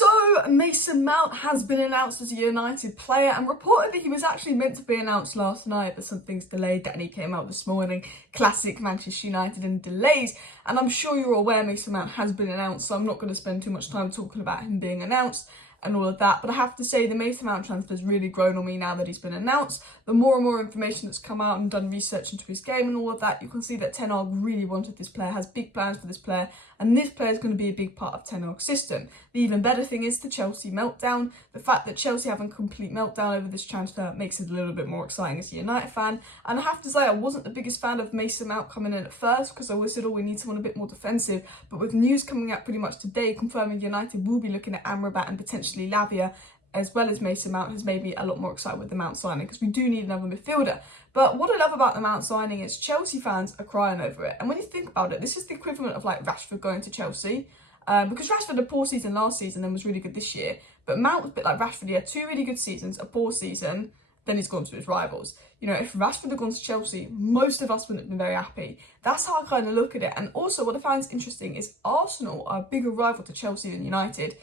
So, Mason Mount has been announced as a United player, and reportedly he was actually meant to be announced last night, but something's delayed that, and he came out this morning. Classic Manchester United and delays. And I'm sure you're aware Mason Mount has been announced, so I'm not going to spend too much time talking about him being announced and all of that. But I have to say the Mason Mount transfer has really grown on me now that he's been announced. The more and more information that's come out and done research into his game and all of that, you can see that Ten Hag really wanted this player, has big plans for this player, and this player is going to be a big part of Ten Hag's system. The even better thing is the Chelsea meltdown. The fact that Chelsea having a complete meltdown over this transfer makes it a little bit more exciting as a United fan. And I have to say I wasn't the biggest fan of Mason Mount coming in at first, because I always said, oh, we need someone a bit more defensive. But with news coming out pretty much today confirming United will be looking at Amrabat and potentially Lavia, as well as Mason Mount, has made me a lot more excited with the Mount signing, because we do need another midfielder. But what I love about the Mount signing is Chelsea fans are crying over it. And when you think about it, this is the equivalent of like Rashford going to Chelsea. Because Rashford had a poor season last season and was really good this year. But Mount was a bit like Rashford. He had 2 really good seasons, a poor season, then he's gone to his rivals. You know, if Rashford had gone to Chelsea, most of us wouldn't have been very happy. That's how I kind of look at it. And also what I find interesting is Arsenal are a bigger rival to Chelsea than United.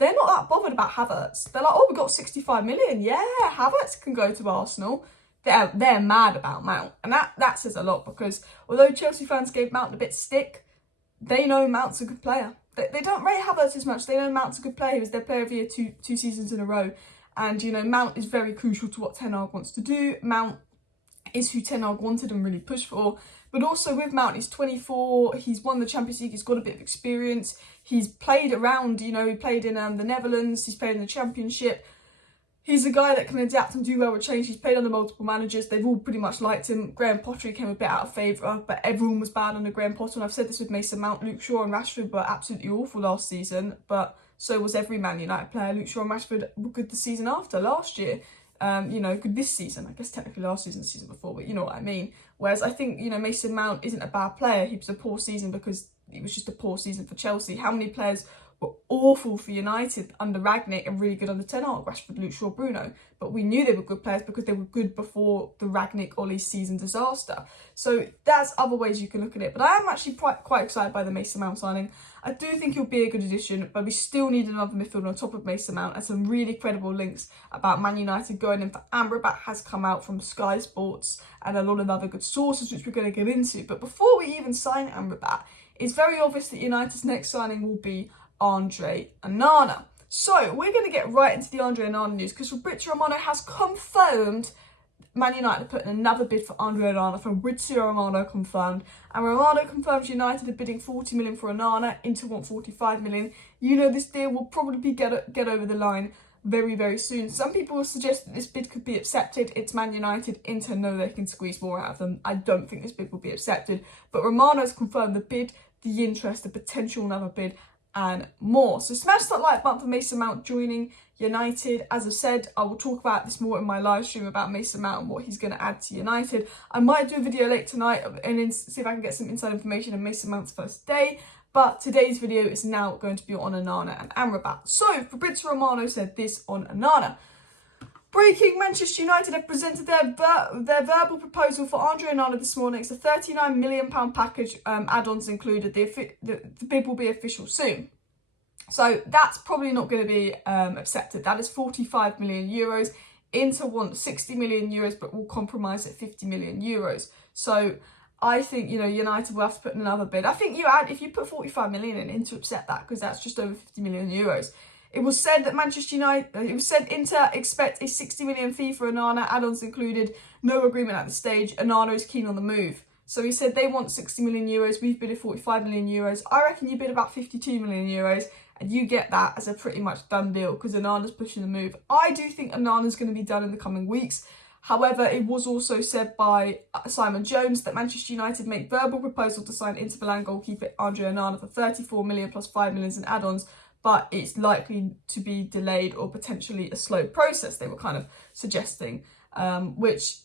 They're not that bothered about Havertz. They're like, oh, we got 65 million. Yeah, Havertz can go to Arsenal. They're mad about Mount. And that says a lot, because although Chelsea fans gave Mount a bit stick, they know Mount's a good player. They don't rate Havertz as much. They know Mount's a good player. He was their player of the year two seasons in a row. And, you know, Mount is very crucial to what Ten Hag wants to do. Mount is who Ten Hag wanted and really pushed for. But also with Mount, he's 24, he's won the Champions League, he's got a bit of experience. He's played around, you know, he played in the Netherlands, he's played in the Championship. He's a guy that can adapt and do well with change. He's played under multiple managers. They've all pretty much liked him. Graham Potter came a bit out of favour, but everyone was bad under Graham Potter. And I've said this with Mason Mount. Luke Shaw and Rashford were absolutely awful last season, but so was every Man United player. Luke Shaw and Rashford were good the season after, last year. You know, good this season. I guess technically last season, the season before, but you know what I mean. Whereas I think, you know, Mason Mount isn't a bad player. He was a poor season because it was just a poor season for Chelsea. How many players were awful for United under Rangnick and really good under Ten Hag? Rashford, Luke Shaw, Bruno. But we knew they were good players because they were good before the Rangnick Ole season disaster. So that's other ways you can look at it. But I am actually quite excited by the Mason Mount signing. I do think he'll be a good addition, but we still need another midfielder on top of Mason Mount, and some really credible links about Man United going in for Amrabat has come out from Sky Sports and a lot of other good sources, which we're going to get into. But before we even sign Amrabat, it's very obvious that United's next signing will be André Onana. So we're going to get right into the André Onana news, because Fabrizio Romano has confirmed Man United are putting another bid for André Onana. Fabrizio Romano confirmed. And Romano confirms United are bidding 40 million for Onana. Inter want 45 million. You know, this deal will probably get over the line very, very soon. Some people will suggest that this bid could be accepted. It's Man United. Inter know they can squeeze more out of them. I don't think this bid will be accepted. But Romano's confirmed the bid, the interest, the potential another bid, and more. So smash that like button for Mason Mount joining United. As I said, I will talk about this more in my live stream about Mason Mount and what he's going to add to United. I might do a video late tonight and see if I can get some inside information on Mason Mount's first day. But today's video is now going to be on Onana and Amrabat. So Fabrizio Romano said this on Onana. Breaking: Manchester United have presented their verbal proposal for André Onana this morning. It's a £39 million package, add-ons included. The bid will be official soon. So that's probably not going to be accepted. That is 45 million euros. Inter want 60 million euros, but will compromise at 50 million euros. So I think, you know, United will have to put in another bid. I think if you put 45 million in to accept that, because that's just over 50 million euros. It was said that Inter expect a 60 million fee for Onana, add-ons included, no agreement at the stage. Onana is keen on the move. So he said they want 60 million euros, we've bid 45 million euros. I reckon you bid about 52 million euros and you get that as a pretty much done deal, because Onana's pushing the move. I do think Onana's going to be done in the coming weeks. However, it was also said by Simon Jones that Manchester United make verbal proposal to sign Inter Milan goalkeeper André Onana for 34 million plus 5 million in add-ons, but it's likely to be delayed or potentially a slow process, they were kind of suggesting, which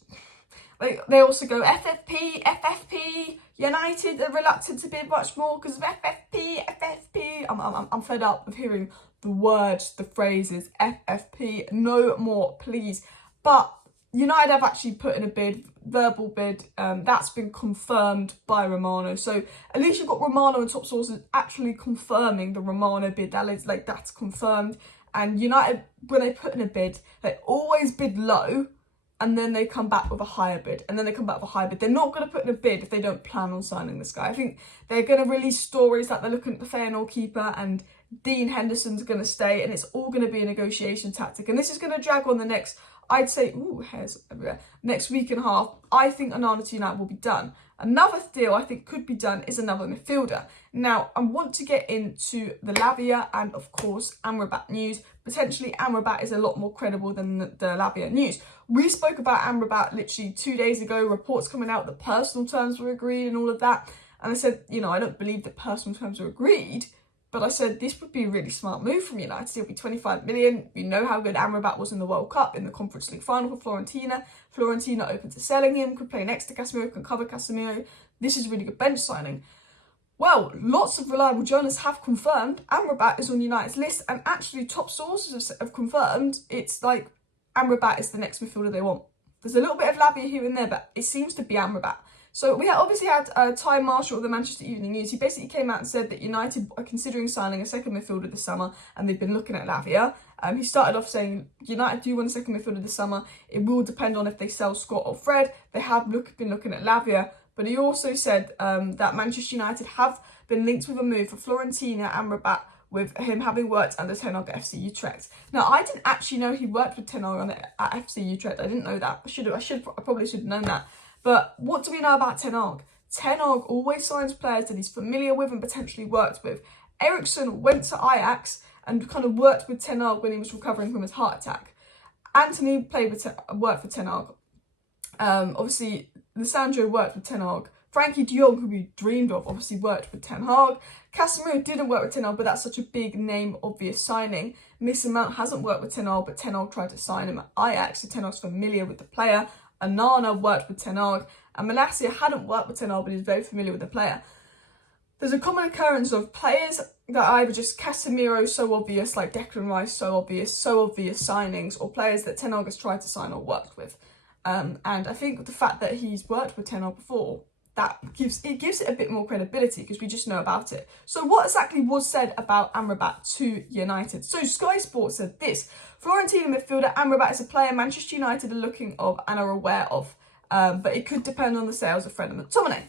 they also go FFP, United are reluctant to bid much more because of FFP. I'm fed up of hearing the words, the phrases, FFP, no more please. But United have actually put in a bid, verbal bid, that's been confirmed by Romano. So at least you've got Romano and top sources actually confirming the Romano bid. That is, like, that's confirmed. And United, when they put in a bid, they always bid low, and then they come back with a higher bid, and then they come back with a higher bid. They're not going to put in a bid if they don't plan on signing this guy. I think they're going to release stories that they're looking at the Feyenoord keeper, and Dean Henderson's going to stay, and it's all going to be a negotiation tactic. And this is going to drag on the next, I'd say, hairs everywhere, next week and a half. I think Onana to United will be done. Another deal I think could be done is another midfielder. Now, I want to get into the Lavia and, of course, Amrabat news. Potentially, Amrabat is a lot more credible than the Lavia news. We spoke about Amrabat literally 2 days ago, reports coming out that personal terms were agreed and all of that. And I said, you know, I don't believe that personal terms were agreed, but I said this would be a really smart move from United. It'll be 25 million. We know how good Amrabat was in the World Cup, in the Conference League final for Fiorentina. Fiorentina open to selling him, could play next to Casemiro, can cover Casemiro. This is a really good bench signing. Well, lots of reliable journalists have confirmed Amrabat is on United's list, and actually top sources have confirmed it's like Amrabat is the next midfielder they want. There's a little bit of Lavia here and there, but it seems to be Amrabat. So we obviously had Ty Marshall of the Manchester Evening News. He basically came out and said that United are considering signing a second midfielder this summer, and they've been looking at Lavia. He started off saying, United do want a second midfielder this summer. It will depend on if they sell Scott or Fred. They have been looking at Lavia. But he also said that Manchester United have been linked with a move for Fiorentina and Amrabat, with him having worked under Ten Hag at FC Utrecht. Now, I didn't actually know he worked with Ten Hag at FC Utrecht. I didn't know that. I probably should have known that. But what do we know about Ten Hag? Ten Hag always signs players that he's familiar with and potentially worked with. Eriksson went to Ajax and kind of worked with Ten Hag when he was recovering from his heart attack. Anthony worked for Ten Hag. Obviously, Lissandro worked with Ten Hag. Frankie de Jong, who we dreamed of, obviously worked with Ten Hag. Casemiro didn't work with Ten Hag, but that's such a big name, obvious signing. Mason Mount hasn't worked with Ten Hag, but Ten Hag tried to sign him at Ajax, so Ten Hag's familiar with the player. Onana worked with Ten Hag, and Malacia hadn't worked with Ten Hag, but he's very familiar with the player. There's a common occurrence of players that are either just Casemiro, so obvious, like Declan Rice, so obvious signings, or players that Ten Hag has tried to sign or worked with. And I think the fact that he's worked with Ten Hag before, that gives it a bit more credibility because we just know about it. So what exactly was said about Amrabat to United? So Sky Sports said this: Fiorentina midfielder Amrabat is a player Manchester United are looking of and are aware of, but it could depend on the sales of Fred and McTominay.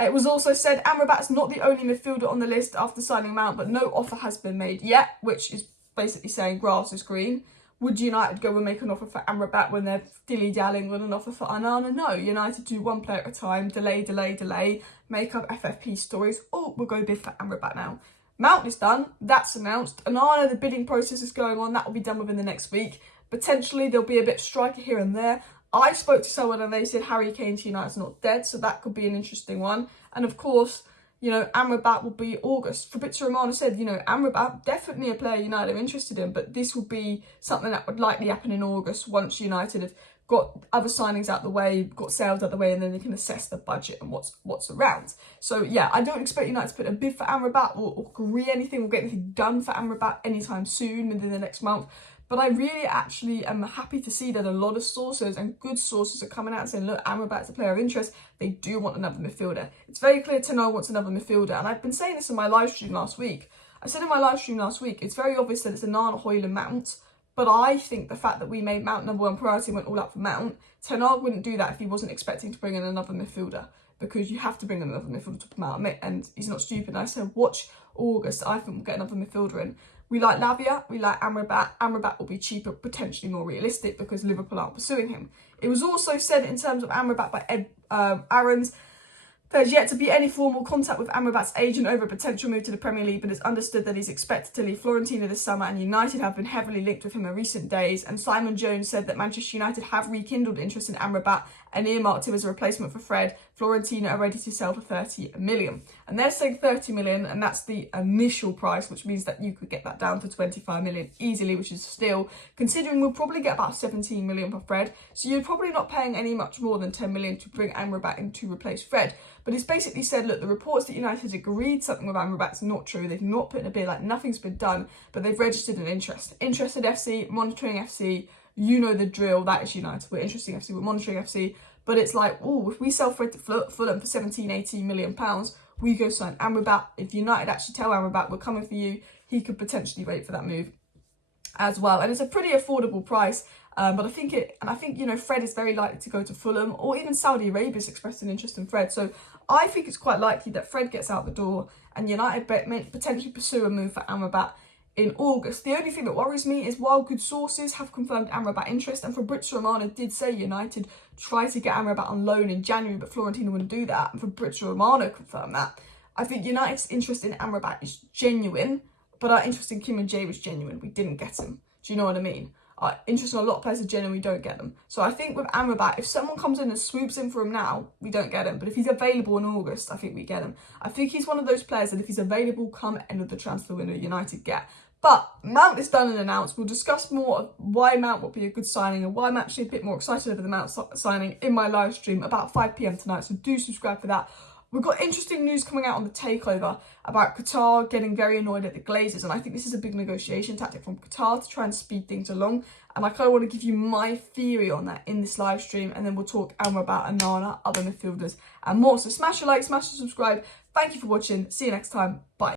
It was also said Amrabat's not the only midfielder on the list after signing Mount, but no offer has been made yet, which is basically saying grass is green. Would United go and make an offer for Amrabat when they're dilly-dallying with an offer for Onana? No, United do one player at a time, delay, make up FFP stories. Oh, we'll go bid for Amrabat now. Mount is done, that's announced. Onana, the bidding process is going on, that will be done within the next week. Potentially there'll be a bit of striker here and there. I spoke to someone and they said Harry Kane to United's not dead, so that could be an interesting one. And of course, you know, Amrabat will be August. Fabrizio Romano said, you know, Amrabat, definitely a player United are interested in, but this will be something that would likely happen in August once United have got other signings out the way, got sales out the way, and then they can assess the budget and what's around. So yeah, I don't expect United to put a bid for Amrabat or agree anything or get anything done for Amrabat anytime soon within the next month. But I really actually am happy to see that a lot of sources and good sources are coming out and saying, look, Amrabat's a player of interest. They do want another midfielder. It's very clear Ten Hag wants another midfielder. And I've been saying this in my live stream last week. I said in my live stream last week, it's very obvious that it's Onana, Højlund, Mount. But I think the fact that we made Mount number one priority and went all out for Mount, Ten Hag wouldn't do that if he wasn't expecting to bring in another midfielder. Because you have to bring in another midfielder to come out, and he's not stupid. And I said, watch August. I think we'll get another midfielder in. We like Lavia, we like Amrabat. Amrabat will be cheaper, potentially more realistic because Liverpool aren't pursuing him. It was also said in terms of Amrabat by Ed Aarons, there's yet to be any formal contact with Amrabat's agent over a potential move to the Premier League, but it's understood that he's expected to leave Fiorentina this summer, and United have been heavily linked with him in recent days. And Simon Jones said that Manchester United have rekindled interest in Amrabat and earmarked him as a replacement for Fred. Fiorentina are ready to sell for 30 million. And they're saying 30 million, and that's the initial price, which means that you could get that down to 25 million easily, which is still, considering we'll probably get about 17 million for Fred. So you're probably not paying any much more than 10 million to bring Amrabat in to replace Fred. but it's basically said, look, the reports that United agreed something with Amrabat's not true. They've not put in a bid, like nothing's been done, but they've registered an interest. Interested FC, monitoring FC, you know the drill, that is United. We're interesting FC, we're monitoring FC, but it's like, oh, if we sell Fred to Fulham for 17, 18 million pounds, we go sign Amrabat. If United actually tell Amrabat, we're coming for you, he could potentially wait for that move as well. And it's a pretty affordable price. But I think Fred is very likely to go to Fulham, or even Saudi Arabia's expressed an interest in Fred. So I think it's quite likely that Fred gets out the door and United may potentially pursue a move for Amrabat in August. The only thing that worries me is while good sources have confirmed Amrabat interest, and Fabrizio Romano did say United tried to get Amrabat on loan in January, but Florentino wouldn't do that, and Fabrizio Romano confirmed that. I think United's interest in Amrabat is genuine, but our interest in Kim and Jay was genuine. We didn't get him. Do you know what I mean? Our interest in a lot of players are genuine, we don't get them. So I think with Amrabat, if someone comes in and swoops in for him now, we don't get him. But if he's available in August, I think we get him. I think he's one of those players that if he's available come end of the transfer window, United get. But Mount is done and announced. We'll discuss more of why Mount would be a good signing and why I'm actually a bit more excited over the Mount signing in my live stream about 5 p.m. tonight. So do subscribe for that. We've got interesting news coming out on the takeover about Qatar getting very annoyed at the Glazers, and I think this is a big negotiation tactic from Qatar to try and speed things along. And I kind of want to give you my theory on that in this live stream, and then we'll talk Amrabat, Onana, other midfielders, and more. So smash a like, smash a subscribe. Thank you for watching. See you next time. Bye.